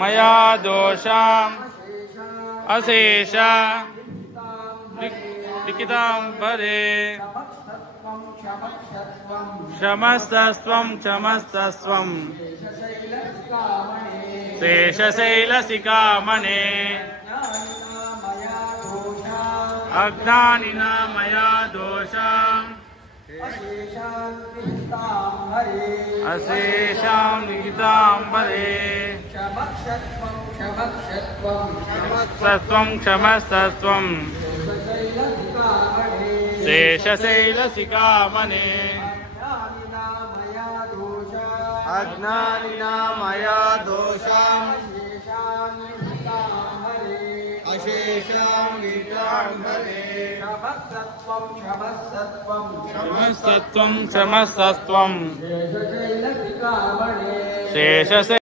मया दोषाम् अशेष लिखिताम्बरे क्षमस्तस्त्वं क्षमस्तस्त्वं शेषशैलशिखामणे अज्ञानिना मया दोषाम् अशेषां लिखिताम्बरे क्षमस्तस्त्वं क्षमस्तस्त्वं शेषशैलशिखामणे अज्ञानिना मया दोषाम् अशेषां लिखिताम्बरे क्षमस्तत्वं क्षमस्तत्वं शेषशैलशिखामणे शेषशैलशिखामणे